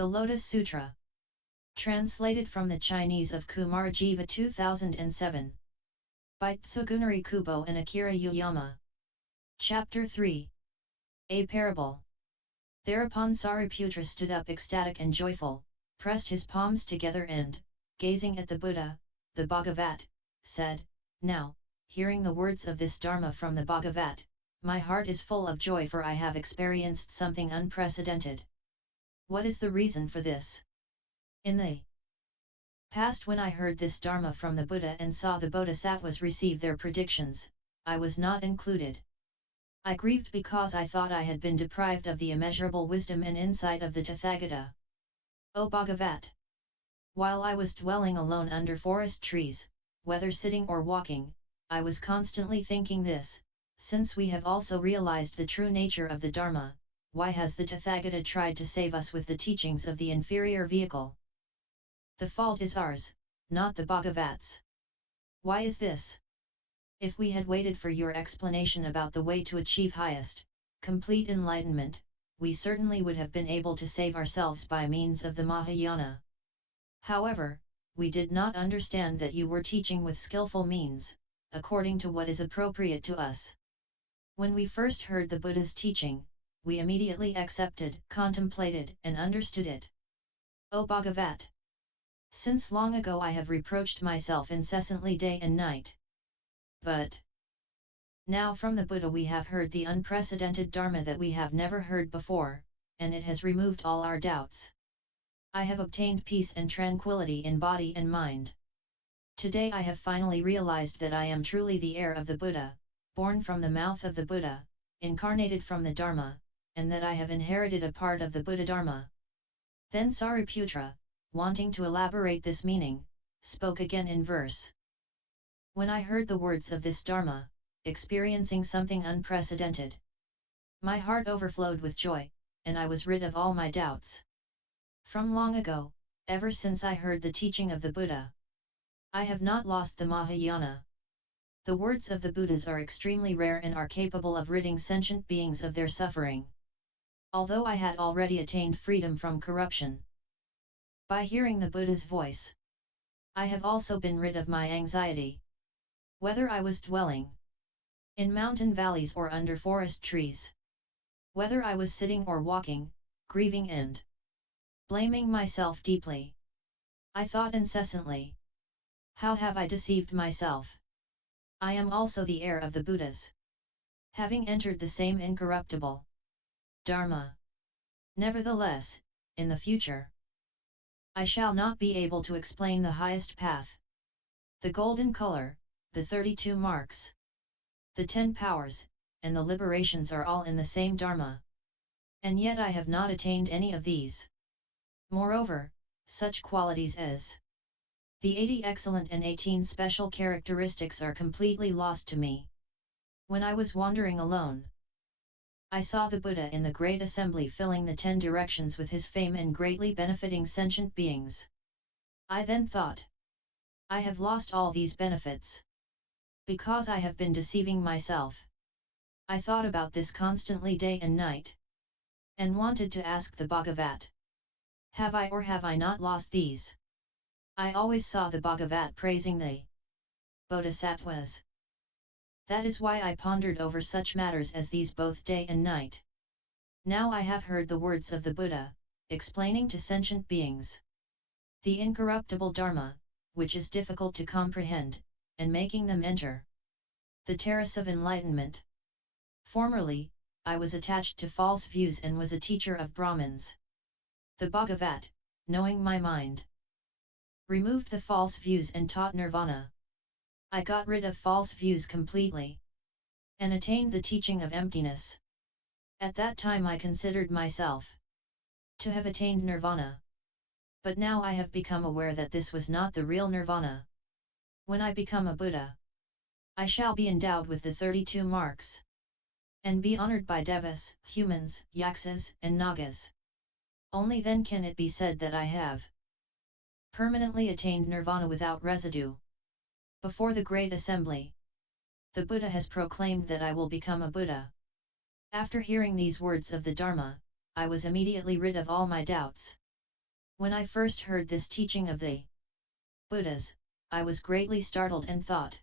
The Lotus Sutra. Translated from the Chinese of Kumarajiva 2007. By Tsugunari Kubo and Akira Yuyama. Chapter 3. A Parable. Thereupon Sariputra stood up ecstatic and joyful, pressed his palms together and, gazing at the Buddha, the Bhagavat, said, "Now, hearing the words of this Dharma from the Bhagavat, my heart is full of joy, for I have experienced something unprecedented. What is the reason for this? In the past, when I heard this Dharma from the Buddha and saw the Bodhisattvas receive their predictions, I was not included. I grieved because I thought I had been deprived of the immeasurable wisdom and insight of the Tathagata. O Bhagavat! While I was dwelling alone under forest trees, whether sitting or walking, I was constantly thinking this: since we have also realized the true nature of the Dharma, why has the Tathagata tried to save us with the teachings of the inferior vehicle? The fault is ours, not the Bhagavat's. Why is this? If we had waited for your explanation about the way to achieve highest, complete enlightenment, we certainly would have been able to save ourselves by means of the Mahayana. However, we did not understand that you were teaching with skillful means, according to what is appropriate to us. When we first heard the Buddha's teaching, we immediately accepted, contemplated, and understood it. O Bhagavat! Since long ago I have reproached myself incessantly day and night. But now from the Buddha we have heard the unprecedented Dharma that we have never heard before, and it has removed all our doubts. I have obtained peace and tranquility in body and mind. Today I have finally realized that I am truly the heir of the Buddha, born from the mouth of the Buddha, incarnated from the Dharma, and that I have inherited a part of the Buddha Dharma. Then Sariputra, wanting to elaborate this meaning, spoke again in verse. When I heard the words of this Dharma, experiencing something unprecedented, my heart overflowed with joy, and I was rid of all my doubts. From long ago, ever since I heard the teaching of the Buddha, I have not lost the Mahayana. The words of the Buddhas are extremely rare and are capable of ridding sentient beings of their suffering. Although I had already attained freedom from corruption by hearing the Buddha's voice, I have also been rid of my anxiety. Whether I was dwelling in mountain valleys or under forest trees, whether I was sitting or walking, grieving and blaming myself deeply, I thought incessantly, how have I deceived myself? I am also the heir of the Buddhas, having entered the same incorruptible Dharma. Nevertheless, in the future, I shall not be able to explain the highest path. The golden color, the 32 marks, the 10 powers, and the liberations are all in the same Dharma. And yet I have not attained any of these. Moreover, such qualities as the 80 excellent and 18 special characteristics are completely lost to me. When I was wandering alone, I saw the Buddha in the great assembly filling the 10 directions with his fame and greatly benefiting sentient beings. I then thought, I have lost all these benefits, because I have been deceiving myself. I thought about this constantly day and night, and wanted to ask the Bhagavat, have I or have I not lost these? I always saw the Bhagavat praising the Bodhisattvas. That is why I pondered over such matters as these both day and night. Now I have heard the words of the Buddha, explaining to sentient beings the incorruptible Dharma, which is difficult to comprehend, and making them enter the terrace of enlightenment. Formerly, I was attached to false views and was a teacher of Brahmins. The Bhagavat, knowing my mind, removed the false views and taught nirvana. I got rid of false views completely, and attained the teaching of emptiness. At that time I considered myself to have attained nirvana. But now I have become aware that this was not the real nirvana. When I become a Buddha, I shall be endowed with the 32 marks, and be honored by devas, humans, yakshas, and nagas. Only then can it be said that I have permanently attained nirvana without residue. Before the great assembly, the Buddha has proclaimed that I will become a Buddha. After hearing these words of the Dharma, I was immediately rid of all my doubts. When I first heard this teaching of the Buddhas, I was greatly startled and thought,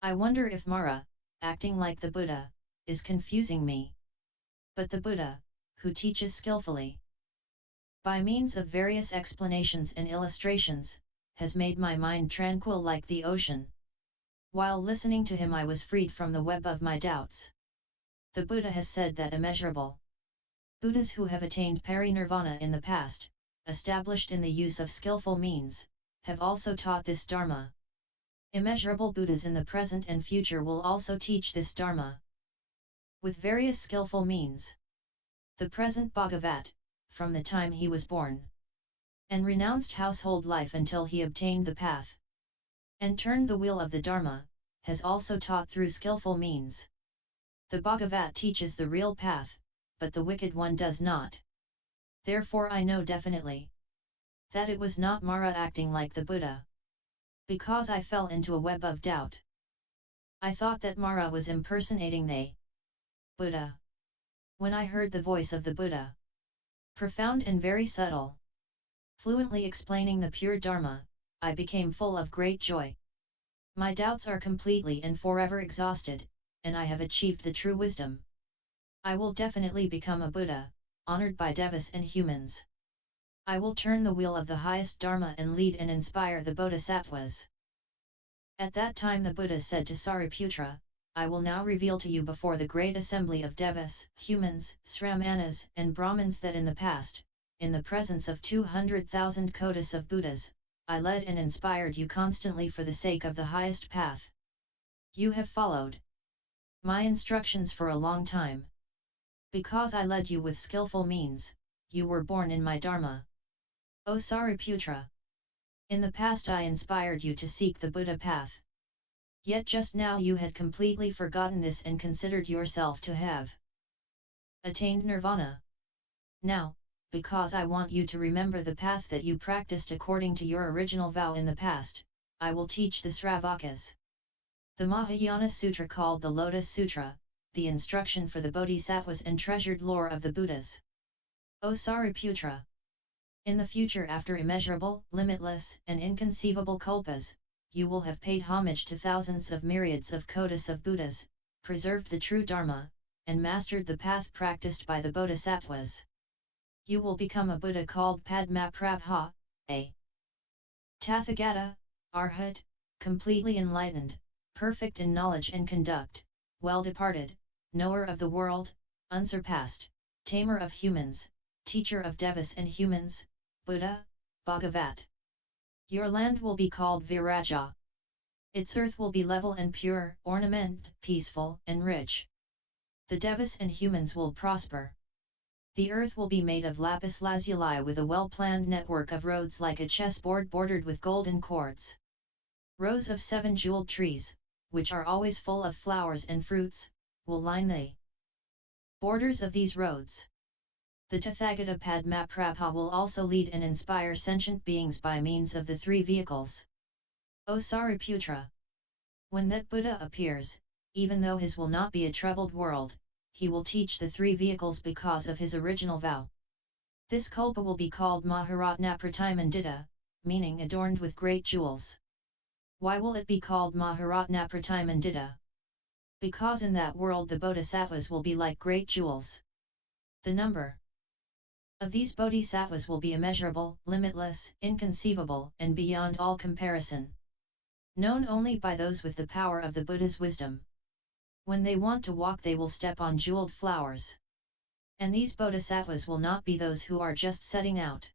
I wonder if Mara, acting like the Buddha, is confusing me. But the Buddha, who teaches skillfully, by means of various explanations and illustrations, has made my mind tranquil like the ocean. While listening to him I was freed from the web of my doubts. The Buddha has said that immeasurable Buddhas who have attained parinirvana in the past, established in the use of skillful means, have also taught this Dharma. Immeasurable Buddhas in the present and future will also teach this Dharma with various skillful means. The present Bhagavat, from the time he was born, and renounced household life until he obtained the path, and turned the wheel of the Dharma, has also taught through skillful means. The Bhagavat teaches the real path, but the wicked one does not. Therefore I know definitely that it was not Mara acting like the Buddha, because I fell into a web of doubt. I thought that Mara was impersonating the Buddha. When I heard the voice of the Buddha, profound and very subtle, fluently explaining the pure Dharma, I became full of great joy. My doubts are completely and forever exhausted, and I have achieved the true wisdom. I will definitely become a Buddha, honored by devas and humans. I will turn the wheel of the highest Dharma and lead and inspire the Bodhisattvas. At that time the Buddha said to Sariputra, I will now reveal to you before the great assembly of devas, humans, sramanas, and brahmins that in the past, in the presence of 200,000 kotis of Buddhas, I led and inspired you constantly for the sake of the highest path. You have followed my instructions for a long time. Because I led you with skillful means, you were born in my Dharma. O Sariputra! In the past I inspired you to seek the Buddha path. Yet just now you had completely forgotten this and considered yourself to have attained nirvana. Now, because I want you to remember the path that you practiced according to your original vow in the past, I will teach the Sravakas. The Mahayana Sutra called the Lotus Sutra, the instruction for the Bodhisattvas and treasured lore of the Buddhas. O Sariputra! In the future after immeasurable, limitless, and inconceivable kalpas, you will have paid homage to thousands of myriads of kotis of Buddhas, preserved the true Dharma, and mastered the path practiced by the Bodhisattvas. You will become a Buddha called Padmaprabha, a Tathagata, Arhat, completely enlightened, perfect in knowledge and conduct, well-departed, knower of the world, unsurpassed, tamer of humans, teacher of devas and humans, Buddha, Bhagavat. Your land will be called Viraja. Its earth will be level and pure, ornamented, peaceful, and rich. The devas and humans will prosper. The earth will be made of lapis lazuli with a well-planned network of roads like a chessboard bordered with golden cords. Rows of 7 jeweled trees, which are always full of flowers and fruits, will line the borders of these roads. The Tathagata Padmaprabha will also lead and inspire sentient beings by means of the 3 vehicles. O Sariputra! When that Buddha appears, even though his will not be a troubled world, he will teach the 3 vehicles because of his original vow. This kalpa will be called Maharatna Pratimandita, meaning adorned with great jewels. Why will it be called Maharatna Pratimandita? Because in that world the Bodhisattvas will be like great jewels. The number of these Bodhisattvas will be immeasurable, limitless, inconceivable, and beyond all comparison. Known only by those with the power of the Buddha's wisdom. When they want to walk they will step on jeweled flowers. And these Bodhisattvas will not be those who are just setting out.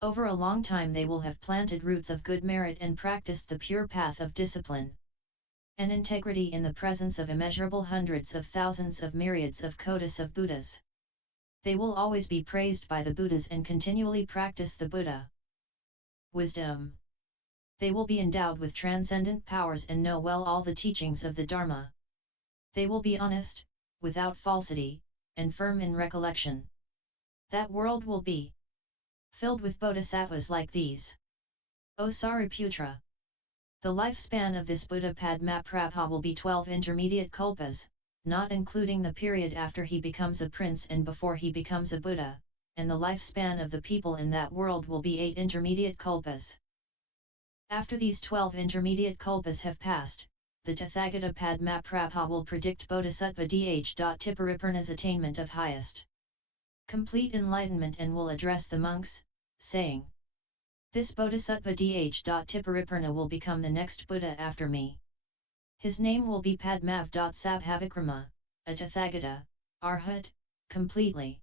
Over a long time they will have planted roots of good merit and practiced the pure path of discipline and integrity in the presence of immeasurable hundreds of thousands of myriads of kotis of Buddhas. They will always be praised by the Buddhas and continually practice the Buddha wisdom. They will be endowed with transcendent powers and know well all the teachings of the Dharma. They will be honest, without falsity, and firm in recollection. That world will be filled with bodhisattvas like these. O Sariputra! The lifespan of this Buddha Padmaprabha will be 12 intermediate kalpas, not including the period after he becomes a prince and before he becomes a Buddha, and the lifespan of the people in that world will be 8 intermediate kalpas. After these 12 intermediate kalpas have passed, the Tathagata Padmaprabha will predict Bodhisattva Dh.Tiparipurna's attainment of highest complete enlightenment and will address the monks, saying, "This Bodhisattva Dh.Tiparipurna will become the next Buddha after me. His name will be Padmav.Sabhavikrama, a Tathagata, Arhat, completely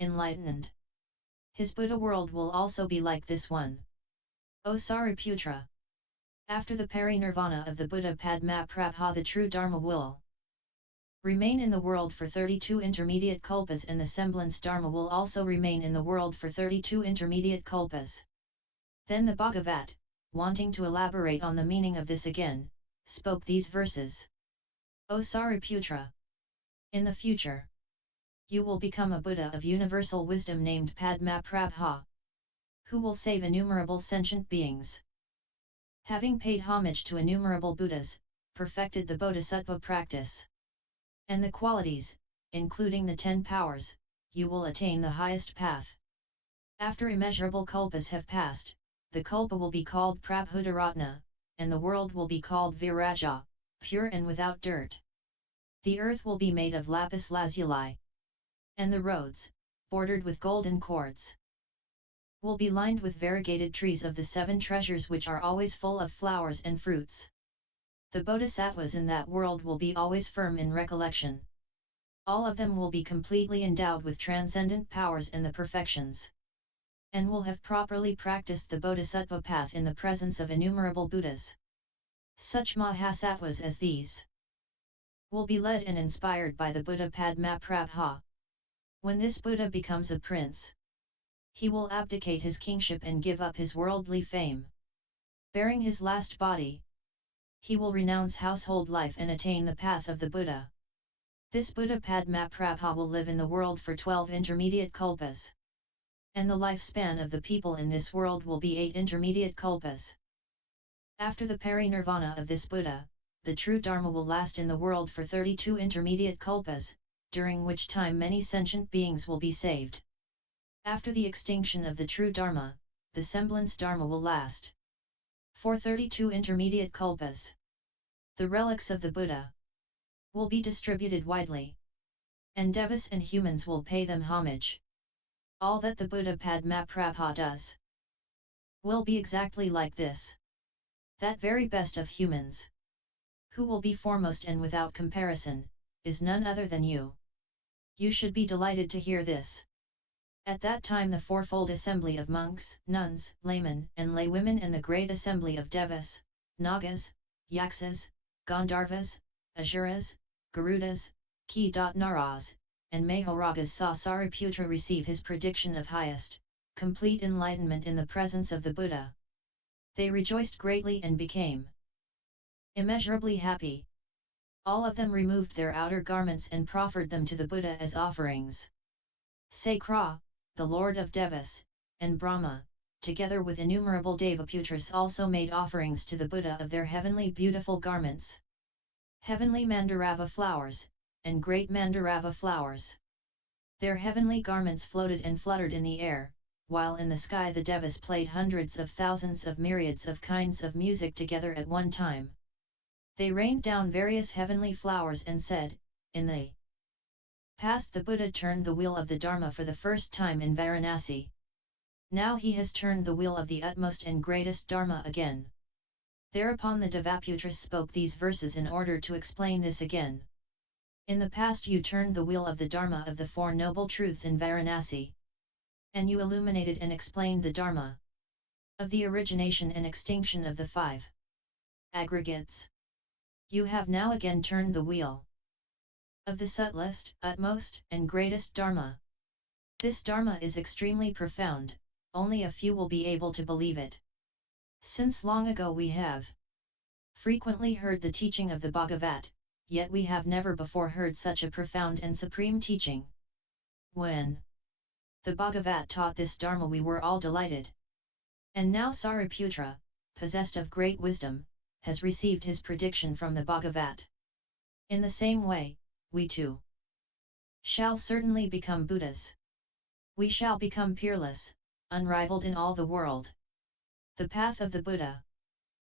enlightened. His Buddha world will also be like this one. O Sariputra! After the parinirvana of the Buddha Padmaprabha, the true Dharma will remain in the world for 32 intermediate kalpas, and the semblance Dharma will also remain in the world for 32 intermediate kalpas." Then the Bhagavat, wanting to elaborate on the meaning of this again, spoke these verses. O Sariputra! In the future, you will become a Buddha of universal wisdom named Padmaprabha, who will save innumerable sentient beings. Having paid homage to innumerable Buddhas, perfected the Bodhisattva practice and the qualities, including the 10 powers, you will attain the highest path. After immeasurable kalpas have passed, the kalpa will be called Prabhudaratna, and the world will be called Viraja, pure and without dirt. The earth will be made of lapis lazuli, and the roads, bordered with golden cords, will be lined with variegated trees of the 7 treasures which are always full of flowers and fruits. The bodhisattvas in that world will be always firm in recollection. All of them will be completely endowed with transcendent powers and the perfections, and will have properly practiced the bodhisattva path in the presence of innumerable Buddhas. Such mahasattvas as these will be led and inspired by the Buddha Padmaprabha. When this Buddha becomes a prince, he will abdicate his kingship and give up his worldly fame. Bearing his last body, he will renounce household life and attain the path of the Buddha. This Buddha Padmaprabha will live in the world for 12 intermediate kalpas, and the lifespan of the people in this world will be 8 intermediate kalpas. After the parinirvana of this Buddha, the true Dharma will last in the world for 32 intermediate kalpas, during which time many sentient beings will be saved. After the extinction of the true Dharma, the semblance Dharma will last for 32 intermediate kalpas. The relics of the Buddha will be distributed widely, and devas and humans will pay them homage. All that the Buddha Padmaprabha does will be exactly like this. That very best of humans, who will be foremost and without comparison, is none other than you. You should be delighted to hear this. At that time the fourfold assembly of monks, nuns, laymen and laywomen, and the great assembly of devas, nagas, yaksas, gandharvas, asuras, garudas, ki-naras, and mahoragas saw Sariputra receive his prediction of highest, complete enlightenment in the presence of the Buddha. They rejoiced greatly and became immeasurably happy. All of them removed their outer garments and proffered them to the Buddha as offerings. Sakra, the Lord of Devas, and Brahma, together with innumerable Devaputras, also made offerings to the Buddha of their heavenly beautiful garments, heavenly Mandarava flowers, and great Mandarava flowers. Their heavenly garments floated and fluttered in the air, while in the sky the Devas played hundreds of thousands of myriads of kinds of music together at one time. They rained down various heavenly flowers and said, "In the past the Buddha turned the wheel of the Dharma for the first time in Varanasi. Now he has turned the wheel of the utmost and greatest Dharma again." Thereupon the Devaputras spoke these verses in order to explain this again. In the past you turned the wheel of the Dharma of the 4 noble truths in Varanasi, and you illuminated and explained the Dharma of the origination and extinction of the 5 aggregates. You have now again turned the wheel of the subtlest, utmost, and greatest Dharma. This Dharma is extremely profound, only a few will be able to believe it. Since long ago we have frequently heard the teaching of the Bhagavat, yet we have never before heard such a profound and supreme teaching. When the Bhagavat taught this Dharma we were all delighted. And now Sariputra, possessed of great wisdom, has received his prediction from the Bhagavat. In the same way, we too shall certainly become Buddhas. We shall become peerless, unrivaled in all the world. The path of the Buddha,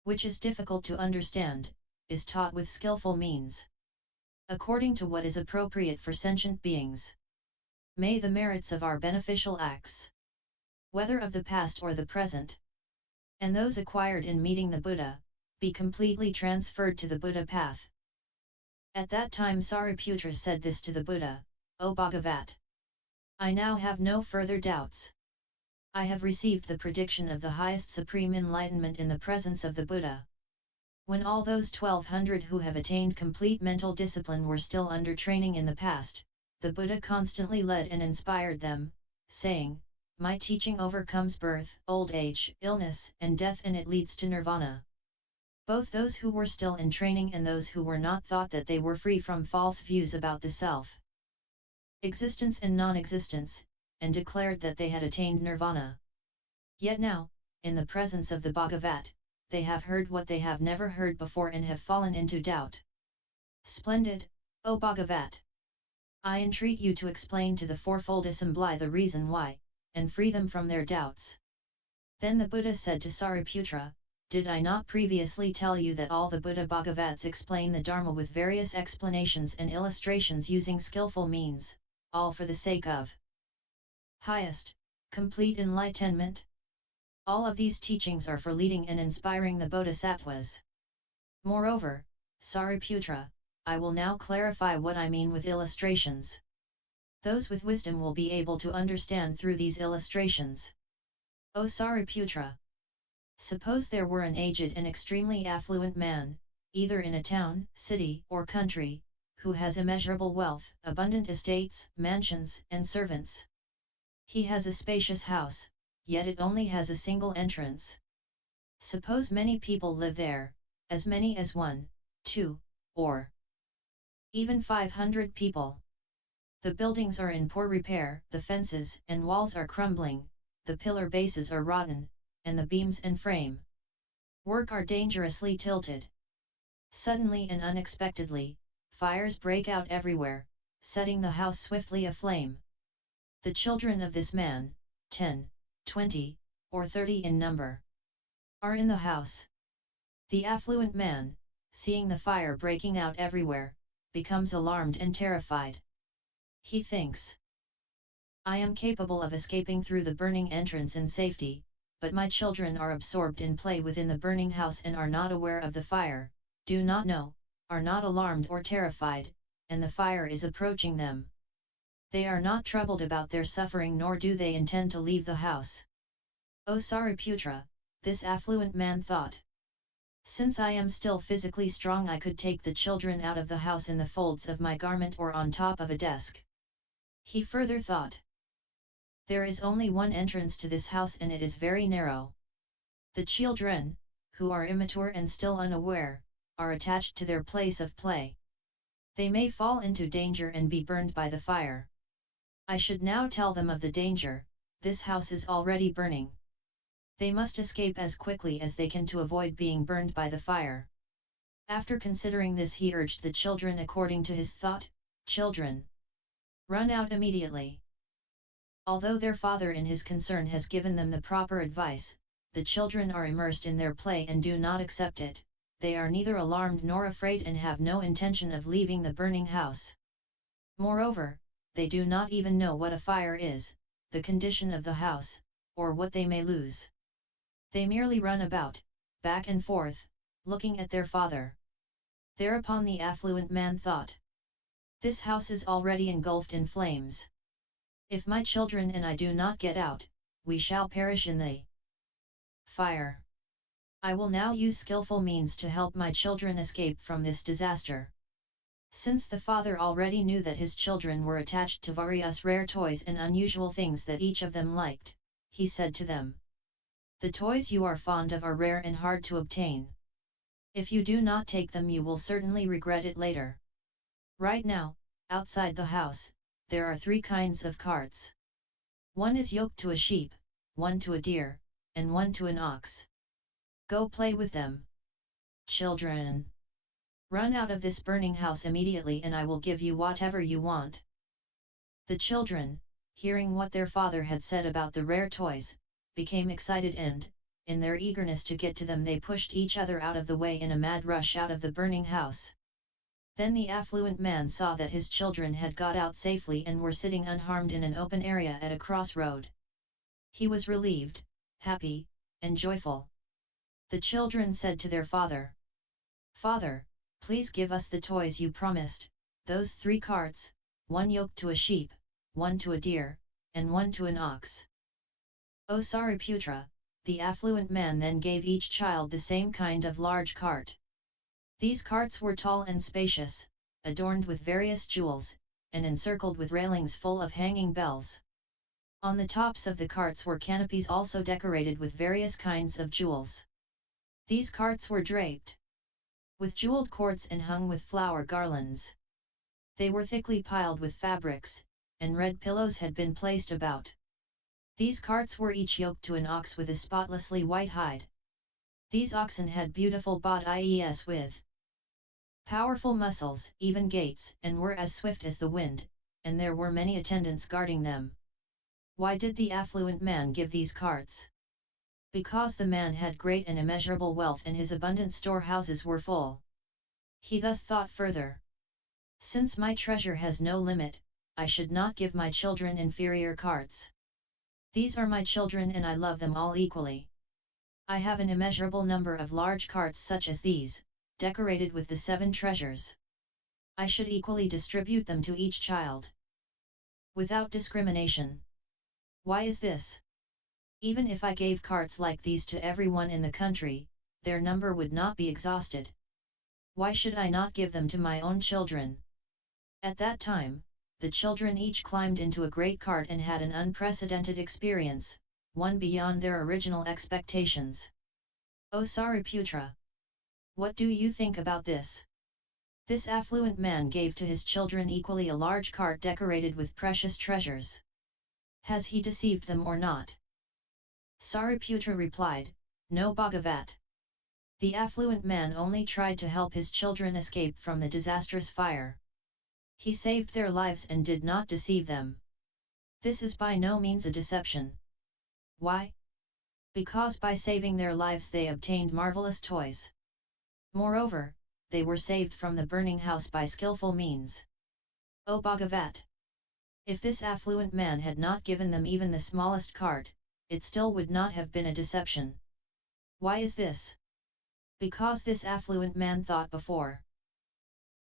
which is difficult to understand, is taught with skillful means, according to what is appropriate for sentient beings. May the merits of our beneficial acts, whether of the past or the present, and those acquired in meeting the Buddha, be completely transferred to the Buddha path. At that time Sariputra said this to the Buddha, O Bhagavat! I now have no further doubts. I have received the prediction of the highest supreme enlightenment in the presence of the Buddha. When all those 1200 who have attained complete mental discipline were still under training in the past, the Buddha constantly led and inspired them, saying, My teaching overcomes birth, old age, illness, and death, and it leads to nirvana. Both those who were still in training and those who were not thought that they were free from false views about the self, existence and non-existence, and declared that they had attained nirvana. Yet now, in the presence of the Bhagavat, they have heard what they have never heard before and have fallen into doubt. Splendid, O Bhagavat! I entreat you to explain to the fourfold assembly the reason why, and free them from their doubts. Then the Buddha said to Sariputra, Did I not previously tell you that all the Buddha Bhagavats explain the Dharma with various explanations and illustrations using skillful means, all for the sake of highest, complete enlightenment? All of these teachings are for leading and inspiring the Bodhisattvas. Moreover, Sariputra, I will now clarify what I mean with illustrations. Those with wisdom will be able to understand through these illustrations. O Sariputra! Suppose there were an aged and extremely affluent man, either in a town, city, or country, who has immeasurable wealth, abundant estates, mansions, and servants. He has a spacious house, yet it only has a single entrance. Suppose many people live there, as many as 1, 2, or even 500 people. The buildings are in poor repair, the fences and walls are crumbling, the pillar bases are rotten, and the beams and frame work are dangerously tilted. Suddenly and unexpectedly, fires break out everywhere, setting the house swiftly aflame. The children of this man, 10, 20, or 30 in number, are in the house. The affluent man, seeing the fire breaking out everywhere, becomes alarmed and terrified. He thinks, I am capable of escaping through the burning entrance in safety, but my children are absorbed in play within the burning house and are not aware of the fire, do not know, are not alarmed or terrified, and the fire is approaching them. They are not troubled about their suffering nor do they intend to leave the house. O Sariputra, this affluent man thought, Since I am still physically strong I could take the children out of the house in the folds of my garment or on top of a desk. He further thought, There is only one entrance to this house and it is very narrow. The children, who are immature and still unaware, are attached to their place of play. They may fall into danger and be burned by the fire. I should now tell them of the danger, this house is already burning. They must escape as quickly as they can to avoid being burned by the fire. After considering this he urged the children according to his thought, Children, run out immediately. Although their father in his concern has given them the proper advice, the children are immersed in their play and do not accept it. They are neither alarmed nor afraid and have no intention of leaving the burning house. Moreover, they do not even know what a fire is, the condition of the house, or what they may lose. They merely run about, back and forth, looking at their father. Thereupon the affluent man thought, This house is already engulfed in flames. If my children and I do not get out, we shall perish in the fire. I will now use skillful means to help my children escape from this disaster. Since the father already knew that his children were attached to various rare toys and unusual things that each of them liked, he said to them, The toys you are fond of are rare and hard to obtain. If you do not take them you will certainly regret it later. Right now, outside the house, there are 3 kinds of carts. One is yoked to a sheep, one to a deer, and one to an ox. Go play with them. Children, run out of this burning house immediately and I will give you whatever you want. The children, hearing what their father had said about the rare toys, became excited and, in their eagerness to get to them, they pushed each other out of the way in a mad rush out of the burning house. Then the affluent man saw that his children had got out safely and were sitting unharmed in an open area at a crossroad. He was relieved, happy, and joyful. The children said to their father, "Father, please give us the toys you promised, those 3 carts, one yoked to a sheep, one to a deer, and one to an ox." "O Sariputra," the affluent man then gave each child the same kind of large cart. These carts were tall and spacious, adorned with various jewels, and encircled with railings full of hanging bells. On the tops of the carts were canopies also decorated with various kinds of jewels. These carts were draped with jeweled cords and hung with flower garlands. They were thickly piled with fabrics, and red pillows had been placed about. These carts were each yoked to an ox with a spotlessly white hide. These oxen had beautiful bod-ies with powerful muscles, even gaits, and were as swift as the wind, and there were many attendants guarding them. Why did the affluent man give these carts? Because the man had great and immeasurable wealth and his abundant storehouses were full. He thus thought further. Since my treasure has no limit, I should not give my children inferior carts. These are my children and I love them all equally. I have an immeasurable number of large carts such as these, decorated with the 7 treasures. I should equally distribute them to each child, without discrimination. Why is this? Even if I gave carts like these to everyone in the country, their number would not be exhausted. Why should I not give them to my own children? At that time, the children each climbed into a great cart and had an unprecedented experience, one beyond their original expectations. O Sariputra! What do you think about this? This affluent man gave to his children equally a large cart decorated with precious treasures. Has he deceived them or not? Sariputra replied, "No, Bhagavat. The affluent man only tried to help his children escape from the disastrous fire. He saved their lives and did not deceive them. This is by no means a deception. Why? Because by saving their lives they obtained marvelous toys. Moreover, they were saved from the burning house by skillful means. O Bhagavat! If this affluent man had not given them even the smallest cart, it still would not have been a deception. Why is this? Because this affluent man thought before.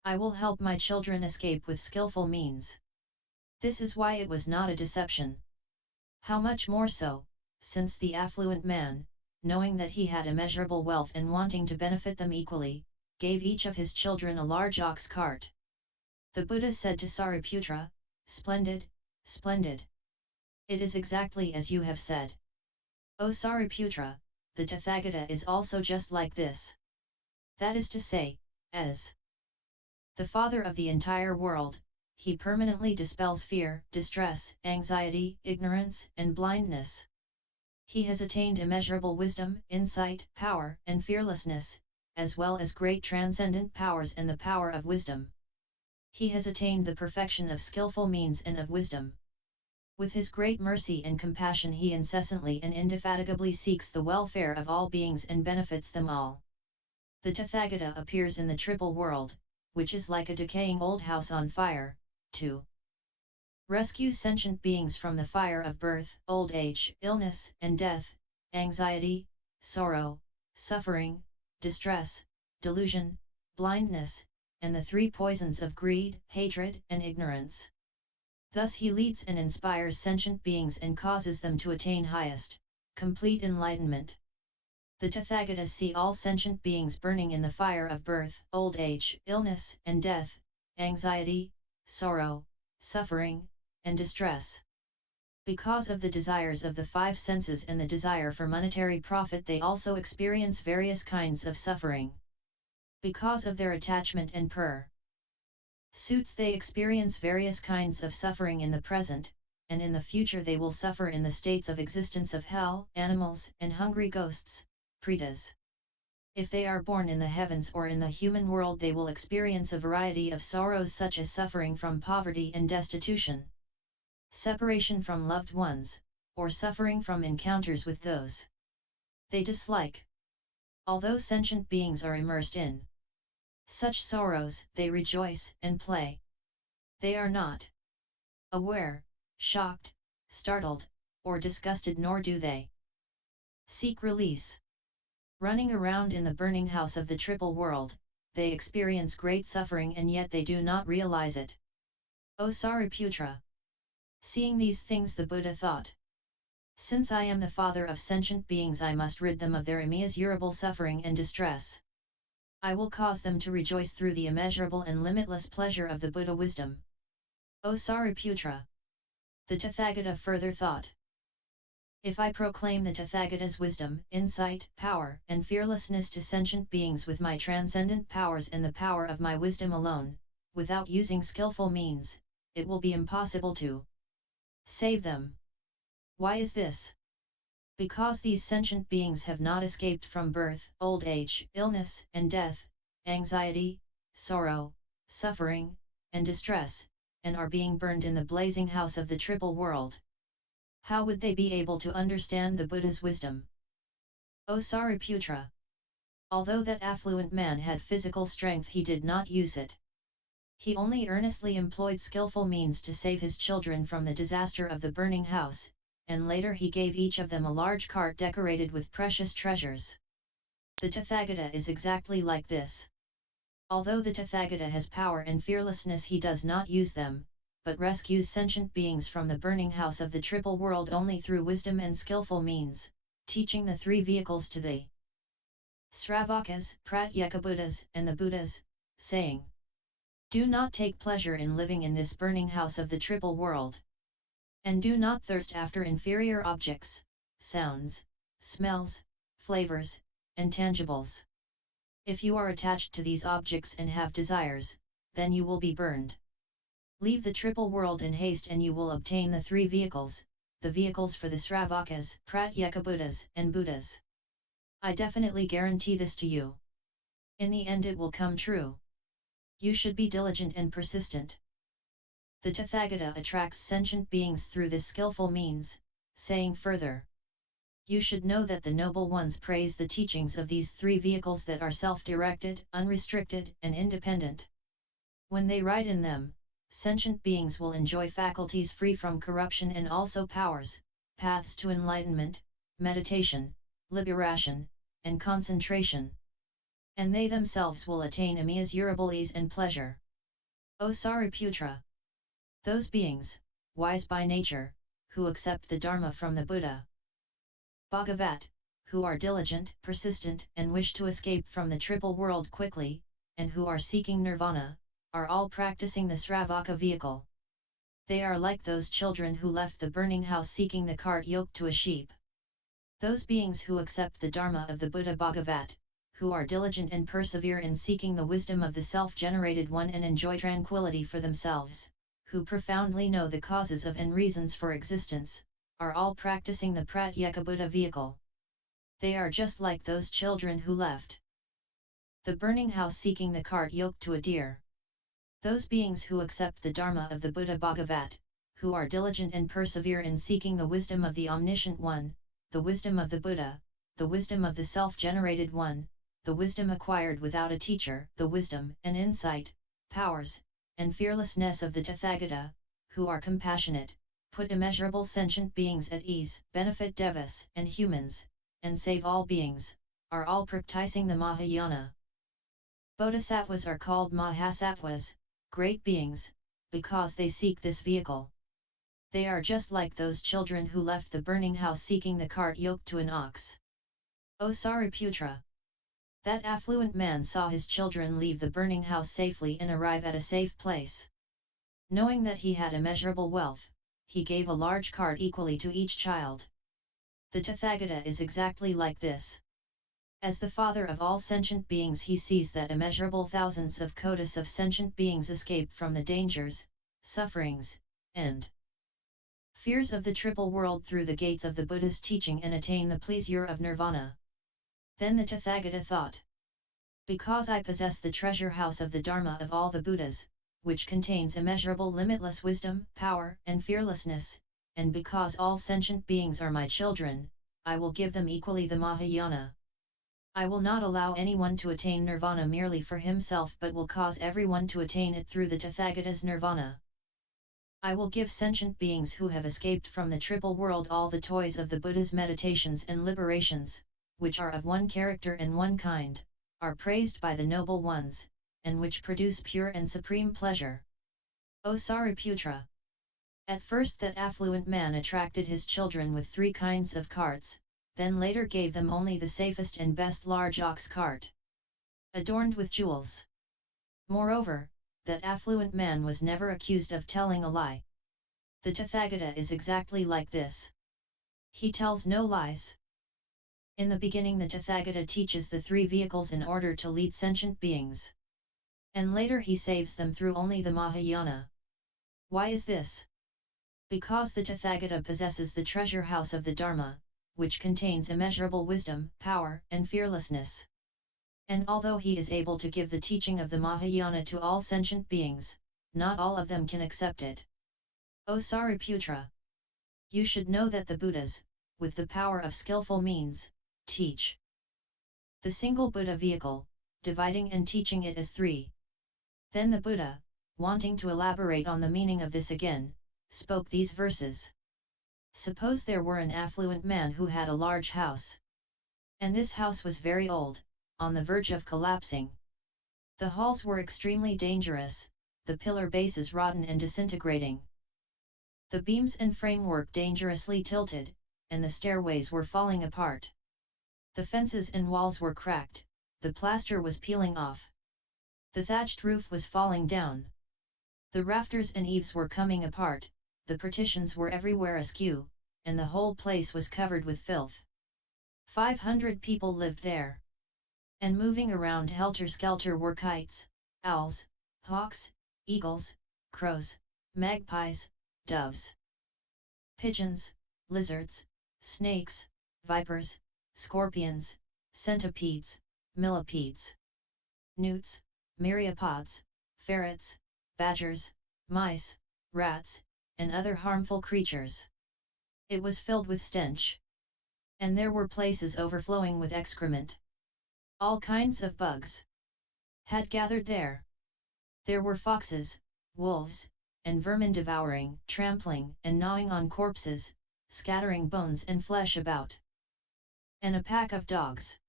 I will help my children escape with skillful means. This is why it was not a deception. How much more so, since the affluent man, knowing that he had immeasurable wealth and wanting to benefit them equally, gave each of his children a large ox cart. The Buddha said to Sariputra, "Splendid, splendid. It is exactly as you have said. O Sariputra, the Tathagata is also just like this. That is to say, as the Father of the entire world, he permanently dispels fear, distress, anxiety, ignorance, and blindness. He has attained immeasurable wisdom, insight, power, and fearlessness, as well as great transcendent powers and the power of wisdom. He has attained the perfection of skillful means and of wisdom. With his great mercy and compassion he incessantly and indefatigably seeks the welfare of all beings and benefits them all. The Tathagata appears in the triple world, which is like a decaying old house on fire, to rescue sentient beings from the fire of birth, old age, illness and death, anxiety, sorrow, suffering, distress, delusion, blindness, and the 3 poisons of greed, hatred, and ignorance. Thus he leads and inspires sentient beings and causes them to attain highest, complete enlightenment. The Tathagatas see all sentient beings burning in the fire of birth, old age, illness and death, anxiety, sorrow, suffering, and distress. Because of the desires of the 5 senses and the desire for monetary profit they also experience various kinds of suffering. Because of their attachment and pursuits they experience various kinds of suffering in the present, and in the future they will suffer in the states of existence of hell, animals, and hungry ghosts, pretas. If they are born in the heavens or in the human world they will experience a variety of sorrows such as suffering from poverty and destitution. separation from loved ones, or suffering from encounters with those they dislike. Although sentient beings are immersed in such sorrows, they rejoice and play. They are not aware, shocked, startled, or disgusted, nor do they seek release. Running around in the burning house of the triple world, they experience great suffering and yet they do not realize it. O Sariputra! Seeing these things, the Buddha thought, since I am the father of sentient beings, I must rid them of their immeasurable suffering and distress. I will cause them to rejoice through the immeasurable and limitless pleasure of the Buddha wisdom. O Sariputra! The Tathagata further thought, if I proclaim the Tathagata's wisdom, insight, power, and fearlessness to sentient beings with my transcendent powers and the power of my wisdom alone, without using skillful means, it will be impossible to save them. Why is this? Because these sentient beings have not escaped from birth, old age, illness and death, anxiety, sorrow, suffering, and distress, and are being burned in the blazing house of the triple world. How would they be able to understand the Buddha's wisdom? O Sariputra! Although that affluent man had physical strength, he did not use it. He only earnestly employed skillful means to save his children from the disaster of the burning house, and later he gave each of them a large cart decorated with precious treasures. The Tathagata is exactly like this. Although the Tathagata has power and fearlessness, he does not use them, but rescues sentient beings from the burning house of the triple world only through wisdom and skillful means, teaching the three vehicles to the Sravakas, Pratyekabuddhas, and the Buddhas, saying, do not take pleasure in living in this burning house of the triple world. And do not thirst after inferior objects, sounds, smells, flavors, and tangibles. If you are attached to these objects and have desires, then you will be burned. Leave the triple world in haste and you will obtain the three vehicles, the vehicles for the Sravakas, Pratyekabuddhas, and Buddhas. I definitely guarantee this to you. In the end it will come true. You should be diligent and persistent. The Tathagata attracts sentient beings through this skillful means, saying further, you should know that the noble ones praise the teachings of these three vehicles that are self-directed, unrestricted, and independent. When they ride in them, sentient beings will enjoy faculties free from corruption and also powers, paths to enlightenment, meditation, liberation, and concentration. And they themselves will attain immeasurable ease and pleasure. O Sariputra! Those beings, wise by nature, who accept the Dharma from the Buddha Bhagavat, who are diligent, persistent, and wish to escape from the triple world quickly, and who are seeking nirvana, are all practicing the Sravaka vehicle. They are like those children who left the burning house seeking the cart yoked to a sheep. Those beings who accept the Dharma of the Buddha Bhagavat, who are diligent and persevere in seeking the wisdom of the self-generated one and enjoy tranquility for themselves, who profoundly know the causes of and reasons for existence, are all practicing the Pratyekabuddha vehicle. They are just like those children who left the burning house seeking the cart yoked to a deer. Those beings who accept the Dharma of the Buddha Bhagavat, who are diligent and persevere in seeking the wisdom of the Omniscient One, the wisdom of the Buddha, the wisdom of the self-generated one, the wisdom acquired without a teacher, the wisdom and insight, powers, and fearlessness of the Tathagata, who are compassionate, put immeasurable sentient beings at ease, benefit devas and humans, and save all beings, are all practicing the Mahayana. Bodhisattvas are called Mahasattvas, great beings, because they seek this vehicle. They are just like those children who left the burning house seeking the cart yoked to an ox. O Sariputra! That affluent man saw his children leave the burning house safely and arrive at a safe place. Knowing that he had immeasurable wealth, he gave a large cart equally to each child. The Tathagata is exactly like this. As the father of all sentient beings, he sees that immeasurable thousands of kotis of sentient beings escape from the dangers, sufferings, and fears of the triple world through the gates of the Buddha's teaching and attain the pleasure of nirvana. Then the Tathagata thought, because I possess the treasure house of the Dharma of all the Buddhas, which contains immeasurable limitless wisdom, power, and fearlessness, and because all sentient beings are my children, I will give them equally the Mahayana. I will not allow anyone to attain nirvana merely for himself but will cause everyone to attain it through the Tathagata's nirvana. I will give sentient beings who have escaped from the triple world all the toys of the Buddha's meditations and liberations, which are of one character and one kind, are praised by the noble ones, and which produce pure and supreme pleasure. O Sariputra! At first that affluent man attracted his children with 3 kinds of carts, then later gave them only the safest and best large ox cart, adorned with jewels. Moreover, that affluent man was never accused of telling a lie. The Tathagata is exactly like this. He tells no lies. In the beginning the Tathagata teaches the 3 vehicles in order to lead sentient beings. And later he saves them through only the Mahayana. Why is this? Because the Tathagata possesses the treasure house of the Dharma, which contains immeasurable wisdom, power, and fearlessness. And although he is able to give the teaching of the Mahayana to all sentient beings, not all of them can accept it. O Sariputra! You should know that the Buddhas, with the power of skillful means, teach the single Buddha vehicle, dividing and teaching it as 3. Then the Buddha, wanting to elaborate on the meaning of this again, spoke these verses. Suppose there were an affluent man who had a large house. And this house was very old, on the verge of collapsing. The halls were extremely dangerous, the pillar bases rotten and disintegrating. The beams and framework dangerously tilted, and the stairways were falling apart. The fences and walls were cracked, the plaster was peeling off. The thatched roof was falling down. The rafters and eaves were coming apart, the partitions were everywhere askew, and the whole place was covered with filth. 500 people lived there. And moving around helter-skelter were kites, owls, hawks, eagles, crows, magpies, doves, pigeons, lizards, snakes, vipers, scorpions, centipedes, millipedes, newts, myriapods, ferrets, badgers, mice, rats, and other harmful creatures. It was filled with stench. And there were places overflowing with excrement. All kinds of bugs had gathered there. There were foxes, wolves, and vermin devouring, trampling, and gnawing on corpses, scattering bones and flesh about. And a pack of dogs,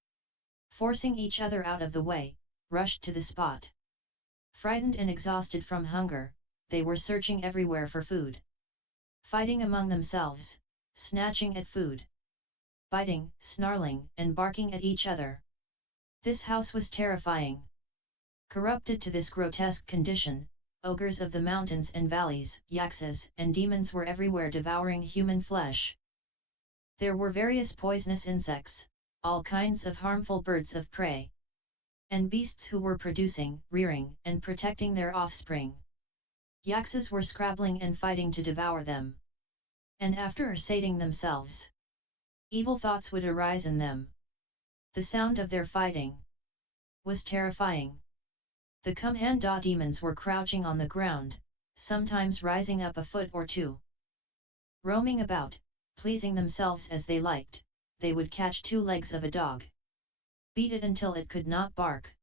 forcing each other out of the way, rushed to the spot. Frightened and exhausted from hunger, they were searching everywhere for food. Fighting among themselves, snatching at food. Biting, snarling, and barking at each other. This house was terrifying. Corrupted to this grotesque condition, ogres of the mountains and valleys, yaksas, and demons were everywhere devouring human flesh. There were various poisonous insects, all kinds of harmful birds of prey, and beasts who were producing, rearing, and protecting their offspring. Yaksas were scrabbling and fighting to devour them. And after sating themselves, evil thoughts would arise in them. The sound of their fighting was terrifying. The Kumhanda demons were crouching on the ground, sometimes rising up a foot or 2. Roaming about, pleasing themselves as they liked, they would catch 2 legs of a dog, beat it until it could not bark,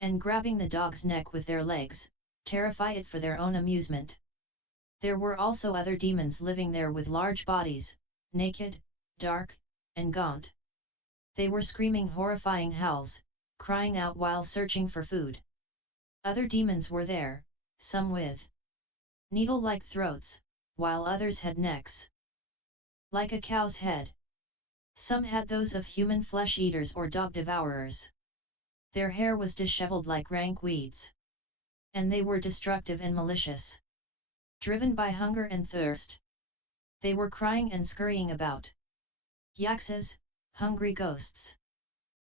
and grabbing the dog's neck with their legs, terrify it for their own amusement. There were also other demons living there with large bodies, naked, dark, and gaunt. They were screaming horrifying howls, crying out while searching for food. Other demons were there, some with needle-like throats, while others had necks like a cow's head. Some had those of human flesh-eaters or dog devourers. Their hair was disheveled like rank weeds. And they were destructive and malicious. Driven by hunger and thirst, they were crying and scurrying about. Yaksas, hungry ghosts,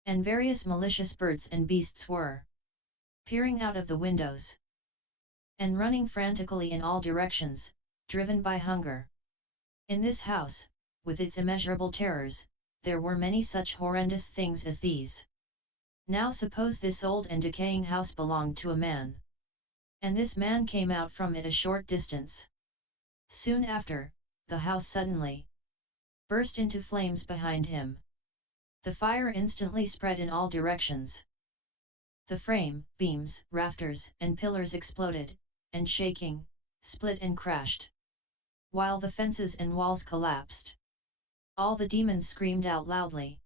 and various malicious birds and beasts were peering out of the windows and running frantically in all directions, driven by hunger. In this house, with its immeasurable terrors, there were many such horrendous things as these. Now suppose this old and decaying house belonged to a man. And this man came out from it a short distance. Soon after, the house suddenly burst into flames behind him. The fire instantly spread in all directions. The frame, beams, rafters, and pillars exploded, and shaking, split and crashed, while the fences and walls collapsed. All the demons screamed out loudly.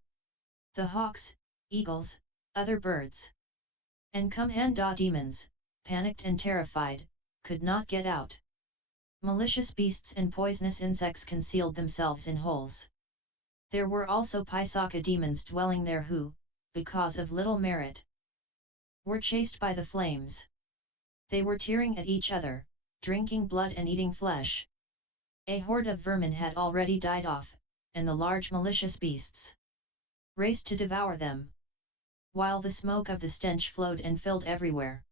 The hawks, eagles, other birds, and Kumhanda demons, panicked and terrified, could not get out. Malicious beasts and poisonous insects concealed themselves in holes. There were also Pisaka demons dwelling there who, because of little merit, were chased by the flames. They were tearing at each other, drinking blood and eating flesh. A horde of vermin had already died off, and the large malicious beasts raced to devour them, while the smoke of the stench flowed and filled everywhere.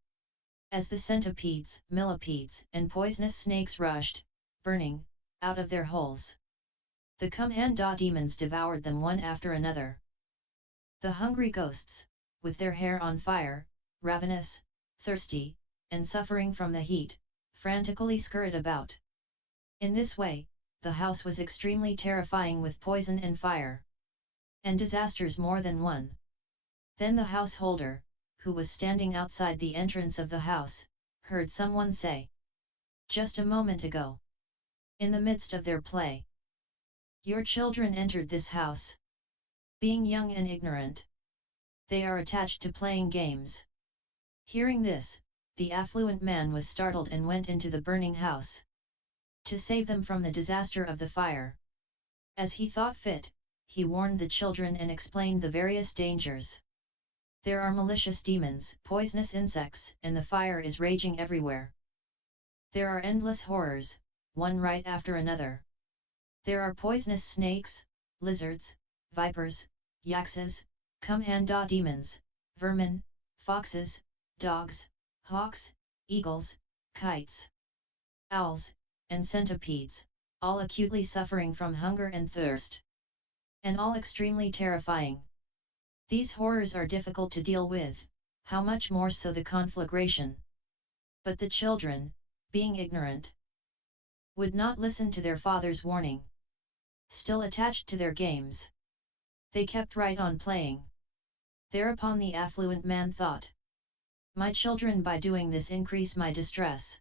As the centipedes, millipedes, and poisonous snakes rushed, burning, out of their holes, the Kumhanda demons devoured them one after another. The hungry ghosts, with their hair on fire, ravenous, thirsty, and suffering from the heat, frantically scurried about. In this way, the house was extremely terrifying with poison and fire, and disasters more than one. Then the householder, who was standing outside the entrance of the house, heard someone say, "Just a moment ago, in the midst of their play, your children entered this house. Being young and ignorant, they are attached to playing games." Hearing this, the affluent man was startled and went into the burning house to save them from the disaster of the fire. As he thought fit, he warned the children and explained the various dangers. There are malicious demons, poisonous insects, and the fire is raging everywhere. There are endless horrors, one right after another. There are poisonous snakes, lizards, vipers, yakses, Kumhanda demons, vermin, foxes, dogs, hawks, eagles, kites, owls, and centipedes, all acutely suffering from hunger and thirst, and all extremely terrifying. These horrors are difficult to deal with, how much more so the conflagration. But the children, being ignorant, would not listen to their father's warning. Still attached to their games, they kept right on playing. Thereupon the affluent man thought, "My children by doing this increase my distress.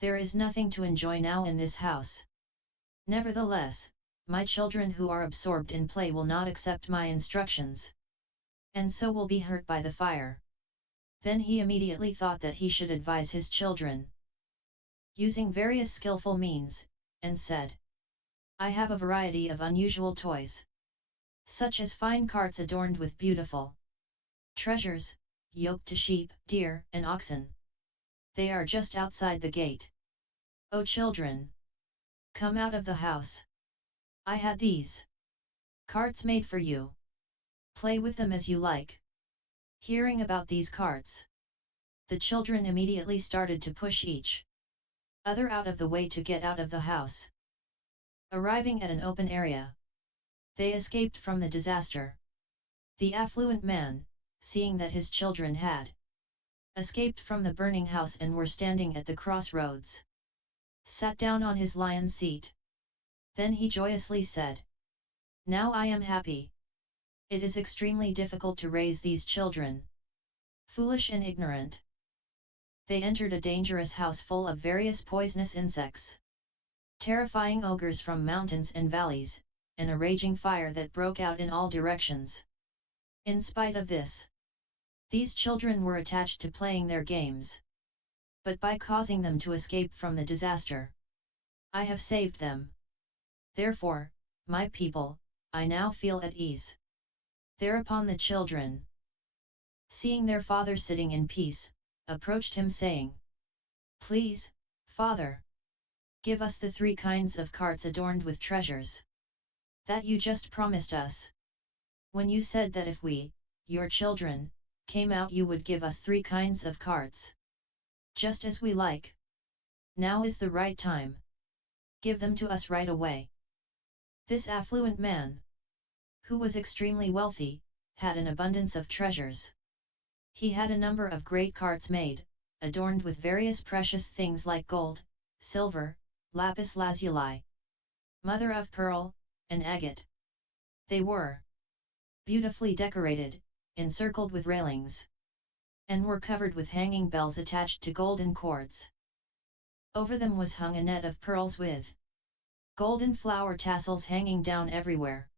There is nothing to enjoy now in this house. Nevertheless, my children who are absorbed in play will not accept my instructions, and so will be hurt by the fire." Then he immediately thought that he should advise his children, using various skillful means, and said, "I have a variety of unusual toys, such as fine carts adorned with beautiful treasures, yoked to sheep, deer, and oxen. They are just outside the gate. O children, come out of the house. I had these carts made for you. Play with them as you like." Hearing about these carts, the children immediately started to push each other out of the way to get out of the house. Arriving at an open area, they escaped from the disaster. The affluent man, seeing that his children had escaped from the burning house and were standing at the crossroads, sat down on his lion seat. Then he joyously said, "Now I am happy. It is extremely difficult to raise these children, foolish and ignorant." They entered a dangerous house full of various poisonous insects, terrifying ogres from mountains and valleys, and a raging fire that broke out in all directions. In spite of this, these children were attached to playing their games. But by causing them to escape from the disaster, I have saved them. Therefore, my people, I now feel at ease. Thereupon the children, seeing their father sitting in peace, approached him saying, "Please, father, give us the 3 kinds of carts adorned with treasures that you just promised us. When you said that if we, your children, came out you would give us 3 kinds of carts, just as we like. Now is the right time. Give them to us right away." This affluent man, who was extremely wealthy, had an abundance of treasures. He had a number of great carts made, adorned with various precious things like gold, silver, lapis lazuli, mother of pearl, and agate. They were beautifully decorated, encircled with railings, and were covered with hanging bells attached to golden cords. Over them was hung a net of pearls with golden flower tassels hanging down everywhere.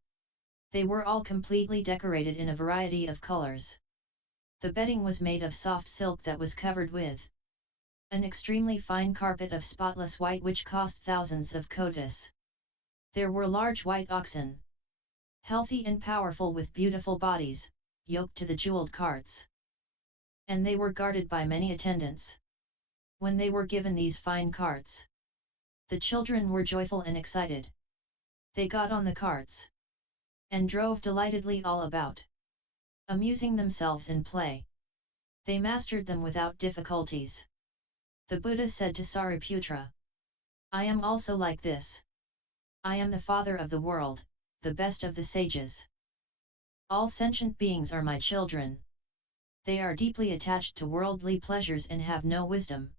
They were all completely decorated in a variety of colors. The bedding was made of soft silk that was covered with an extremely fine carpet of spotless white which cost thousands of kotis. There were large white oxen, healthy and powerful with beautiful bodies, yoked to the jeweled carts. And they were guarded by many attendants. When they were given these fine carts, the children were joyful and excited. They got on the carts and drove delightedly all about, amusing themselves in play. They mastered them without difficulties. The Buddha said to Sariputra, "I am also like this. I am the father of the world, the best of the sages. All sentient beings are my children. They are deeply attached to worldly pleasures and have no wisdom.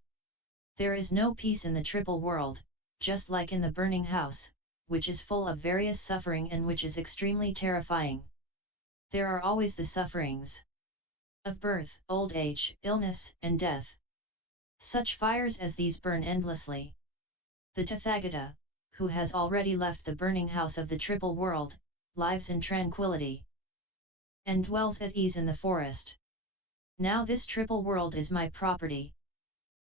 There is no peace in the triple world, just like in the burning house, which is full of various suffering and which is extremely terrifying. There are always the sufferings of birth, old age, illness, and death. Such fires as these burn endlessly. The Tathagata, who has already left the burning house of the triple world, lives in tranquility and dwells at ease in the forest. Now this triple world is my property,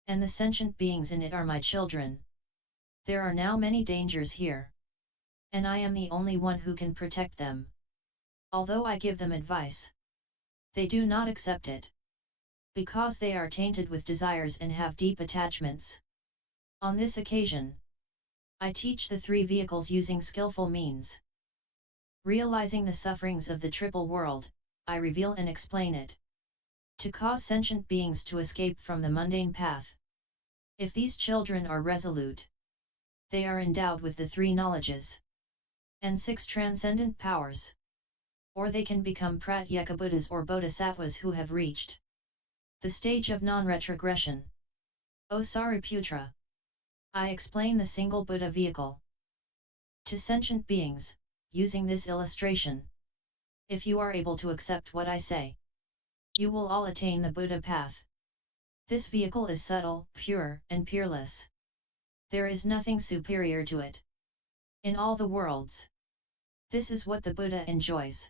and the sentient beings in it are my children. There are now many dangers here, and I am the only one who can protect them. Although I give them advice, they do not accept it, because they are tainted with desires and have deep attachments. On this occasion, I teach the three vehicles using skillful means. Realizing the sufferings of the triple world, I reveal and explain it, to cause sentient beings to escape from the mundane path. If these children are resolute, they are endowed with the three knowledges and 6 transcendent powers, or they can become pratyeka Buddhas or bodhisattvas who have reached the stage of non-retrogression. O Sariputra, I explain the single Buddha vehicle to sentient beings, using this illustration. If you are able to accept what I say, you will all attain the Buddha path. This vehicle is subtle, pure, and peerless. There is nothing superior to it in all the worlds. This is what the Buddha enjoys.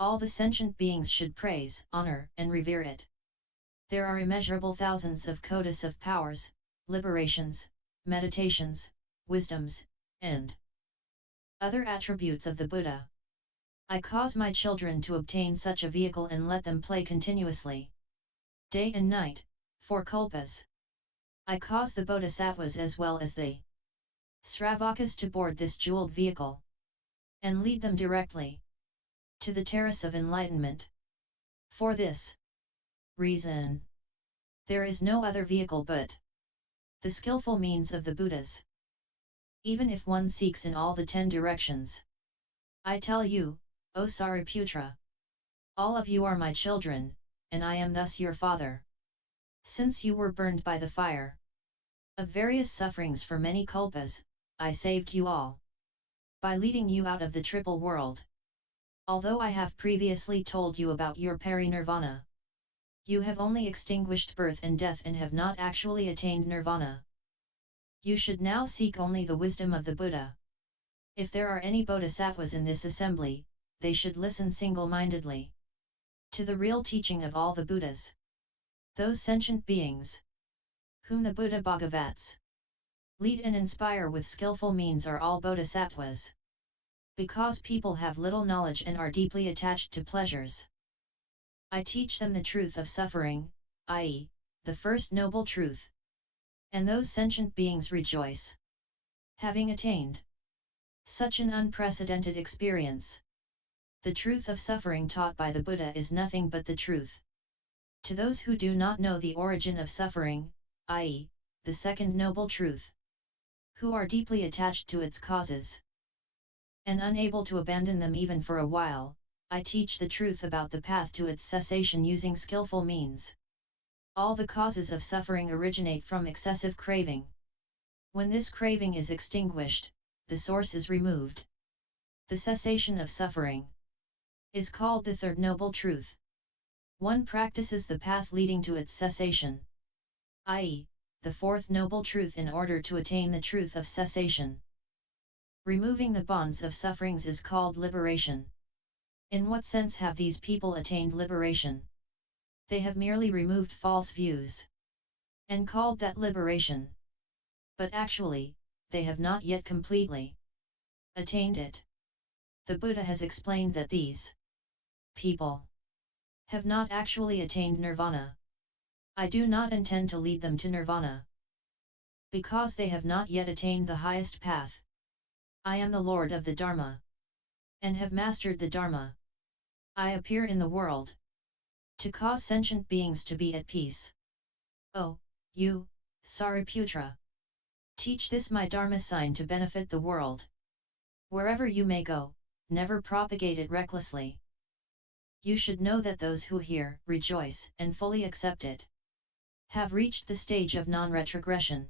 All the sentient beings should praise, honor, and revere it. There are immeasurable thousands of kotis of powers, liberations, meditations, wisdoms, and other attributes of the Buddha. I cause my children to obtain such a vehicle and let them play continuously, day and night, for kalpas. I cause the bodhisattvas as well as the sravakas to board this jeweled vehicle, and lead them directly to the terrace of enlightenment. For this reason, there is no other vehicle but the skillful means of the Buddhas. Even if one seeks in all the 10 directions, I tell you, O Sariputra, all of you are my children, and I am thus your father. Since you were burned by the fire of various sufferings for many kalpas, I saved you all by leading you out of the triple world. Although I have previously told you about your parinirvana, you have only extinguished birth and death and have not actually attained nirvana. You should now seek only the wisdom of the Buddha. If there are any bodhisattvas in this assembly, they should listen single-mindedly to the real teaching of all the Buddhas. Those sentient beings whom the Buddha Bhagavats lead and inspire with skillful means are all bodhisattvas. Because people have little knowledge and are deeply attached to pleasures, I teach them the truth of suffering, i.e., the first noble truth. And those sentient beings rejoice, having attained such an unprecedented experience. The truth of suffering taught by the Buddha is nothing but the truth. To those who do not know the origin of suffering, i.e., the second noble truth, who are deeply attached to its causes, and unable to abandon them even for a while, I teach the truth about the path to its cessation using skillful means. All the causes of suffering originate from excessive craving. When this craving is extinguished, the source is removed. The cessation of suffering is called the third noble truth. One practices the path leading to its cessation, i.e., the fourth noble truth in order to attain the truth of cessation. Removing the bonds of sufferings is called liberation. In what sense have these people attained liberation? They have merely removed false views, and called that liberation. But actually, they have not yet completely attained it. The Buddha has explained that these people have not actually attained nirvana. I do not intend to lead them to nirvana, because they have not yet attained the highest path. I am the Lord of the Dharma, and have mastered the Dharma. I appear in the world to cause sentient beings to be at peace. Oh, you, Sariputra! Teach this my Dharma sign to benefit the world. Wherever you may go, never propagate it recklessly. You should know that those who hear, rejoice, and fully accept it have reached the stage of non-retrogression.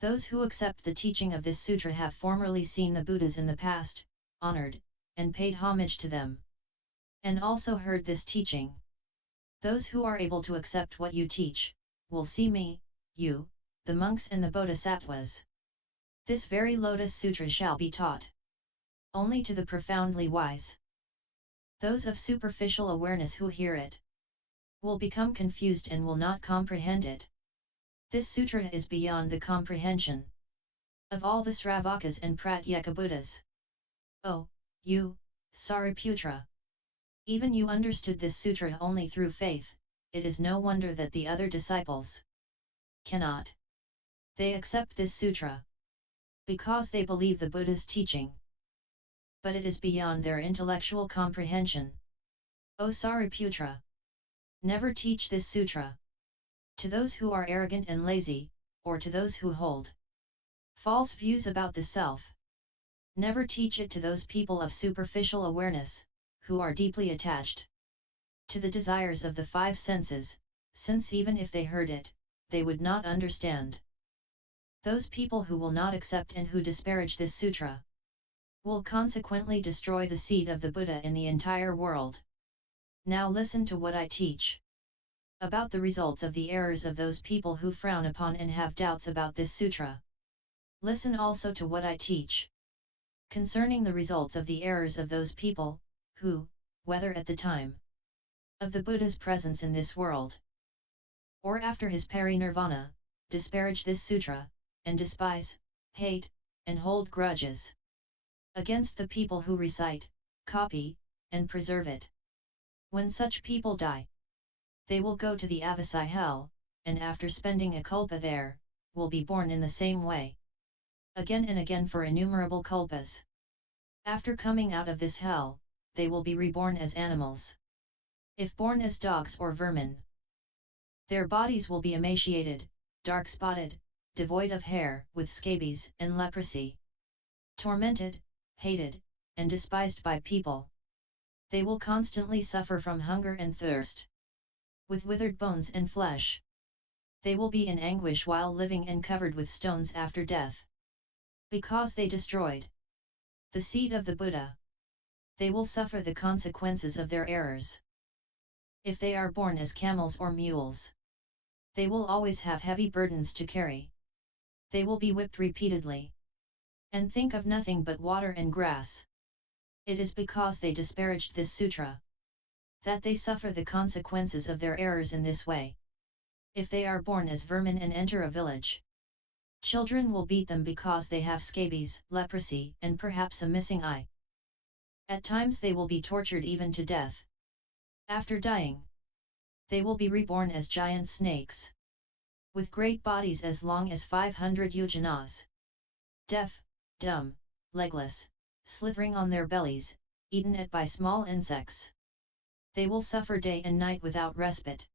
Those who accept the teaching of this sutra have formerly seen the Buddhas in the past, honored, and paid homage to them, and also heard this teaching. Those who are able to accept what you teach, will see me, you, the monks and the bodhisattvas. This very Lotus Sutra shall be taught only to the profoundly wise. Those of superficial awareness who hear it will become confused and will not comprehend it. This sutra is beyond the comprehension of all the Sravakas and Pratyeka Buddhas. Oh, you, Sariputra! Even you understood this sutra only through faith. It is no wonder that the other disciples cannot. They accept this sutra because they believe the Buddha's teaching, but it is beyond their intellectual comprehension. O Sariputra! Never teach this sutra to those who are arrogant and lazy, or to those who hold false views about the self. Never teach it to those people of superficial awareness, who are deeply attached to the desires of the five senses, since even if they heard it, they would not understand. Those people who will not accept and who disparage this sutra will consequently destroy the seed of the Buddha in the entire world. Now listen to what I teach about the results of the errors of those people who frown upon and have doubts about this sutra. Listen also to what I teach concerning the results of the errors of those people, who, whether at the time of the Buddha's presence in this world, or after his parinirvana, disparage this sutra, and despise, hate, and hold grudges against the people who recite, copy, and preserve it. When such people die, they will go to the avasai hell, and after spending a kalpa there, will be born in the same way, again and again for innumerable kalpas. After coming out of this hell, they will be reborn as animals. If born as dogs or vermin, their bodies will be emaciated, dark-spotted, devoid of hair, with scabies and leprosy. Tormented, hated, and despised by people. They will constantly suffer from hunger and thirst. With withered bones and flesh. They will be in anguish while living and covered with stones after death. Because they destroyed the seed of the Buddha, they will suffer the consequences of their errors. If they are born as camels or mules, they will always have heavy burdens to carry. They will be whipped repeatedly, and think of nothing but water and grass. It is because they disparaged this sutra that they suffer the consequences of their errors in this way. If they are born as vermin and enter a village, children will beat them because they have scabies, leprosy, and perhaps a missing eye. At times they will be tortured even to death. After dying, they will be reborn as giant snakes, with great bodies as long as 500 yojanas. Deaf, dumb, legless, slithering on their bellies, eaten at by small insects. They will suffer day and night without respite.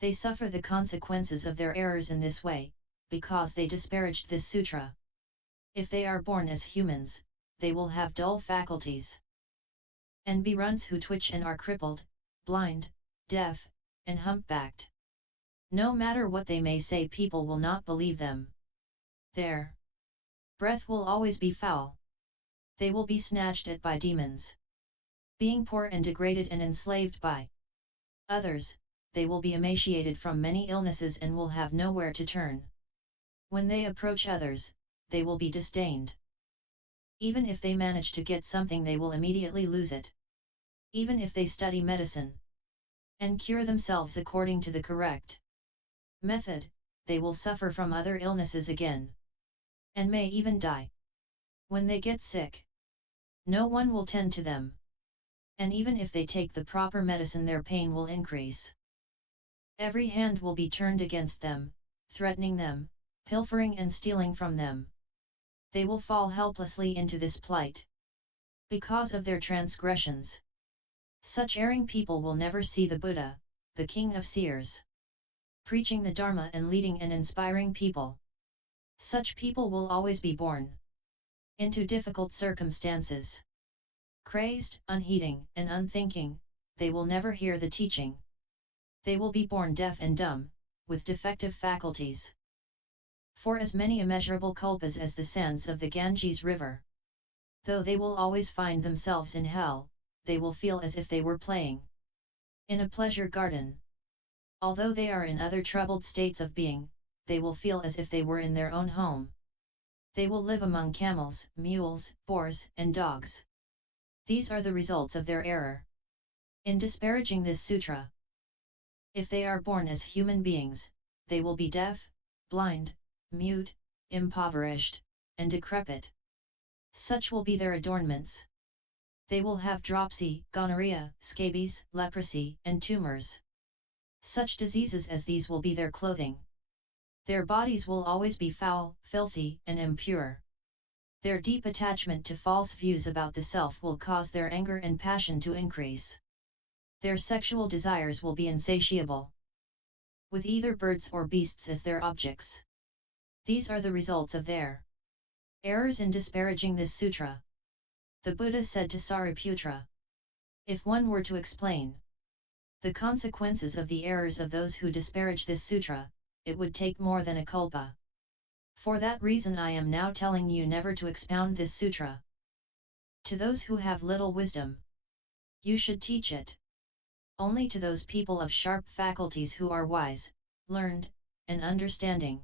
They suffer the consequences of their errors in this way, because they disparaged this sutra. If they are born as humans, they will have dull faculties, and be runts who twitch and are crippled, blind, deaf, and humpbacked. No matter what they may say, people will not believe them. Their breath will always be foul. They will be snatched at by demons. Being poor and degraded and enslaved by others, they will be emaciated from many illnesses and will have nowhere to turn. When they approach others, they will be disdained. Even if they manage to get something, they will immediately lose it. Even if they study medicine and cure themselves according to the correct method, they will suffer from other illnesses again, and may even die. When they get sick, no one will tend to them. And even if they take the proper medicine, their pain will increase. Every hand will be turned against them, threatening them, pilfering and stealing from them. They will fall helplessly into this plight because of their transgressions. Such erring people will never see the Buddha, the king of seers, preaching the Dharma and leading and inspiring people. Such people will always be born into difficult circumstances. Crazed, unheeding, and unthinking, they will never hear the teaching. They will be born deaf and dumb, with defective faculties. For as many immeasurable kalpas as the sands of the Ganges river, though they will always find themselves in hell, they will feel as if they were playing in a pleasure garden. Although they are in other troubled states of being, they will feel as if they were in their own home. They will live among camels, mules, boars, and dogs. These are the results of their error in disparaging this sutra. If they are born as human beings, they will be deaf, blind, mute, impoverished, and decrepit. Such will be their adornments. They will have dropsy, gonorrhea, scabies, leprosy, and tumors. Such diseases as these will be their clothing. Their bodies will always be foul, filthy, and impure. Their deep attachment to false views about the self will cause their anger and passion to increase. Their sexual desires will be insatiable, with either birds or beasts as their objects. These are the results of their errors in disparaging this sutra. The Buddha said to Sariputra, if one were to explain the consequences of the errors of those who disparage this sutra, it would take more than a kalpa. For that reason I am now telling you never to expound this sutra. To those who have little wisdom, you should teach it. Only to those people of sharp faculties who are wise, learned, and understanding,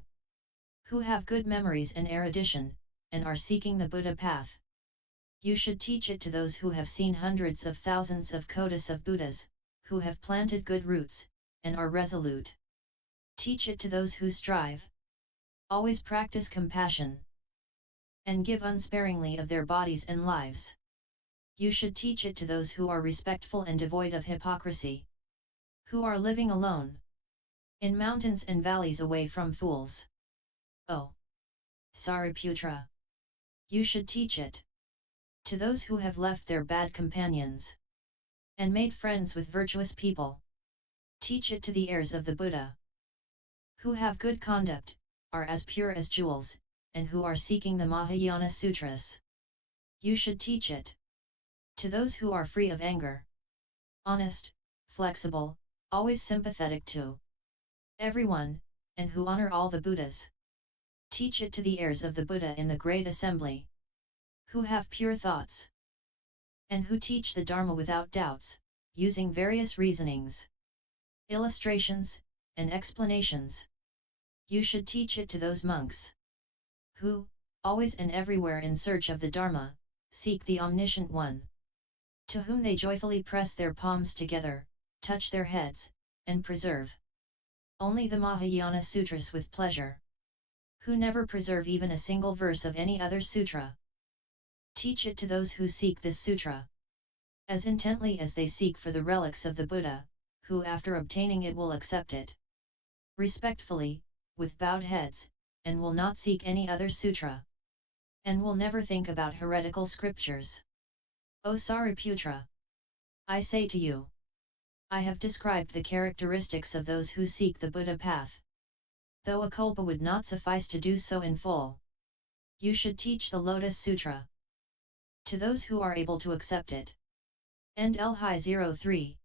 who have good memories and erudition, and are seeking the Buddha path. You should teach it to those who have seen hundreds of thousands of kotis of Buddhas, who have planted good roots, and are resolute. Teach it to those who strive, always practice compassion, and give unsparingly of their bodies and lives. You should teach it to those who are respectful and devoid of hypocrisy, who are living alone in mountains and valleys away from fools. Oh, Sariputra! You should teach it to those who have left their bad companions and made friends with virtuous people. Teach it to the heirs of the Buddha, who have good conduct, are as pure as jewels, and who are seeking the Mahayana Sutras. You should teach it to those who are free of anger, honest, flexible, always sympathetic to everyone, and who honor all the Buddhas. Teach it to the heirs of the Buddha in the Great Assembly, who have pure thoughts, and who teach the Dharma without doubts, using various reasonings, illustrations, and explanations. You should teach it to those monks who, always and everywhere in search of the Dharma, seek the Omniscient One, to whom they joyfully press their palms together, touch their heads, and preserve only the Mahayana Sutras with pleasure, who never preserve even a single verse of any other sutra. Teach it to those who seek this sutra as intently as they seek for the relics of the Buddha, who after obtaining it will accept it respectfully, with bowed heads, and will not seek any other sutra, and will never think about heretical scriptures. O Sariputra! I say to you, I have described the characteristics of those who seek the Buddha path. Though a kalpa would not suffice to do so in full, you should teach the Lotus Sutra to those who are able to accept it. End L-Hi 03